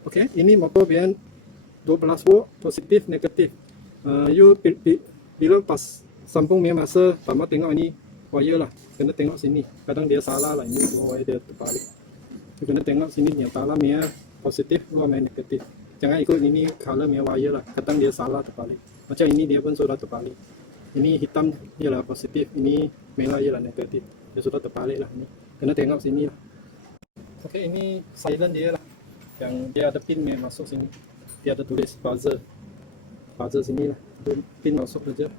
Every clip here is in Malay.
Okey, ini motor biar 12 volt, positif, negatif. You bila pas sambung punya masa, pertama tengok ini wire lah. Kena tengok sini. Kadang dia salah lah, ini dua wire dia terbalik. You kena tengok sini, yang dalam punya positif, luar punya negatif. Jangan ikut ini color punya wire lah. Kadang dia salah terbalik. Macam ini dia pun sudah terbalik. Ini hitam ialah positif, ini merah ialah negatif. Dia sudah terbalik lah. Ini. Kena tengok sini lah. Okey, ini silent dia lah. Yang dia ada pin yang masuk sini. Dia ada tulis buzzer sini lah. Pin masuk saja.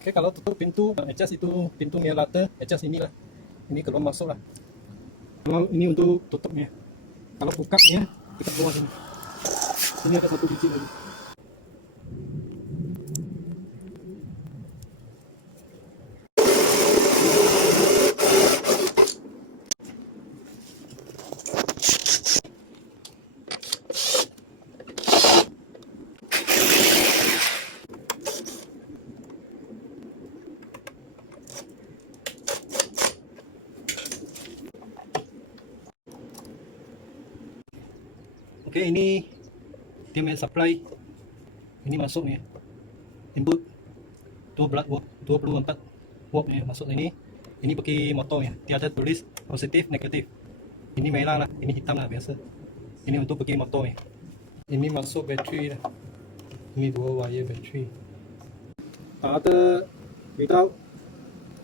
Okey, kalau tutup pintu, adjust itu pintu punya rata, adjust inilah. Ini kalau masuk lah. Kalau ini untuk tutupnya. Kalau bukanya, dekat bawah sini. Sini ada satu biji lagi. Okey, ini dia punya supply. Ini masuk ni. Input 24 volt ni masuk sini. Ini pergi motor ya. Dia ada tulis positif, negatif. Ini merah lah, ini hitam lah biasa. Ini untuk pergi motor ya. Ini masuk bateri lah. Ini dua wire bateri. Ada without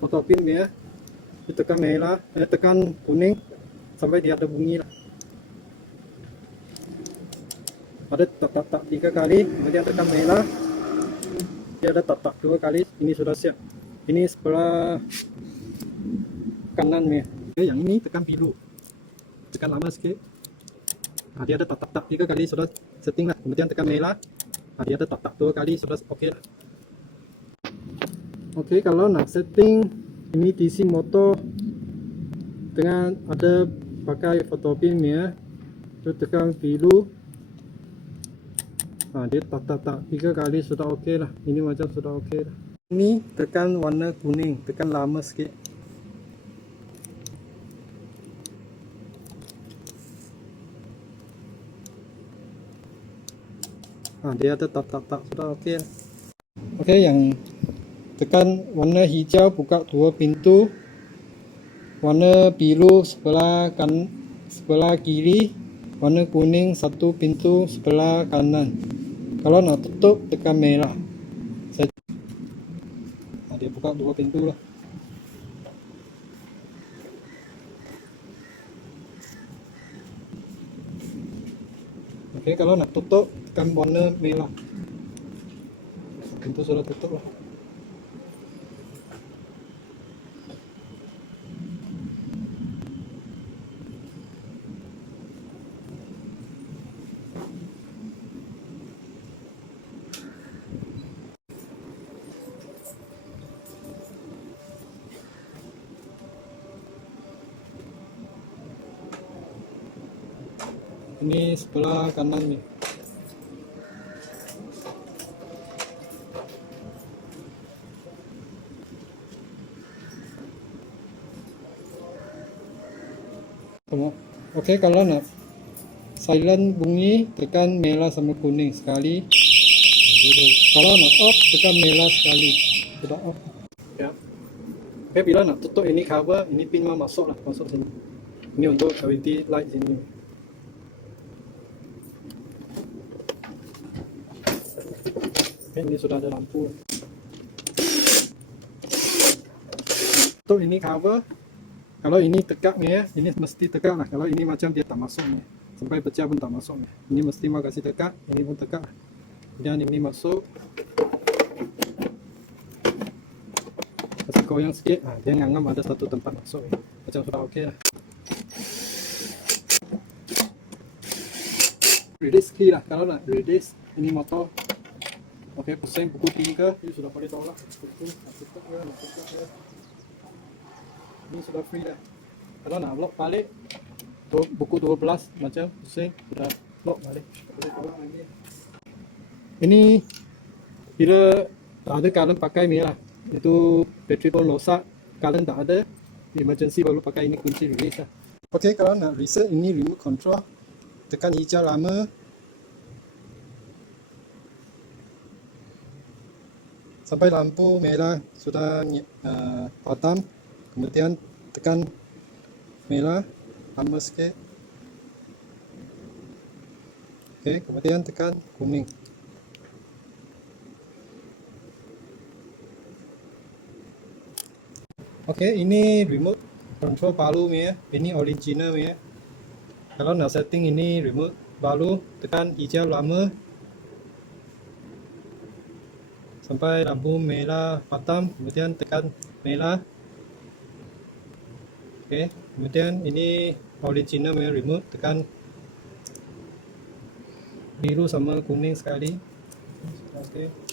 motor pin ya. Ditekan merah, tekan kuning sampai dia ada bunyi lah. Ada tak 3 kali, kemudian tekan merah. Dia ada tak 2 kali, ini sudah siap. Ini sebelah kanan ni. Yang ini tekan biru, tekan lama sikit. Dia ada tak 3 kali sudah setting lah. Kemudian tekan merah. Dia ada tak 2 kali sudah okey lah. Okey, kalau nak setting ini DC motor dengan ada pakai photopin ya, tu tekan biru. Dia tak 3 kali sudah okey lah. Ini macam sudah okey lah. Ini tekan warna kuning, tekan lama sikit. Dia ada tak sudah okey lah. Okey, yang tekan warna hijau buka 2 pintu. Warna biru sebelah kiri. Warna kuning 1 pintu sebelah kanan. Kalau nak tutup tekan merah. Dia buka 2 pintu lah. Okey, kalau nak tutup tekan warna merah. Pintu sudah tutup lah. Ini sebelah kanan ni. Okey, kalau nak silent bunyi tekan merah sama kuning sekali. Kalau nak off tekan merah sekali. Sudah off. Ya. Okey, bila nak tutup ini cover, ini pin masuk lah, masuk sini. Ini untuk LED light sini. Ini sudah ada lampu. Untuk ini cover, kalau ini tegak ni ya, ini mesti tegak lah. Kalau ini macam dia tak masuk ni, sampai pecah pun tak masuk ni. Ini mesti mau kasih tegak, ini pun tegak. Dan ini masuk, kasih goyang sikit. Dia nganggam ada satu tempat masuk ni. Macam sudah okey lah. release key lah. Kalau nak release ini motor, oke, pusing buku 3, ini sudah boleh tahu lah. Ini sudah free dah. Kalau nak lock balik buku 12 macam pusing sudah lock balik. Ini bila tak ada current pakai ni lah, itu bateri pun rosak, current tak ada, emergency baru pakai ini kunci release lah. Oke, kalau nak reset ini remote control, tekan hijau lama, sampai lampu merah sudah padam, kemudian tekan merah, lama sikit. Oke, kemudian tekan kuning. Oke, ini remote control baru ya, ini original ya. Kalau nak setting ini remote baru, tekan hijau lama sampai lampu merah padam, kemudian tekan merah. Oke, kemudian ini original ya remote, tekan biru sama kuning sekali. Oke.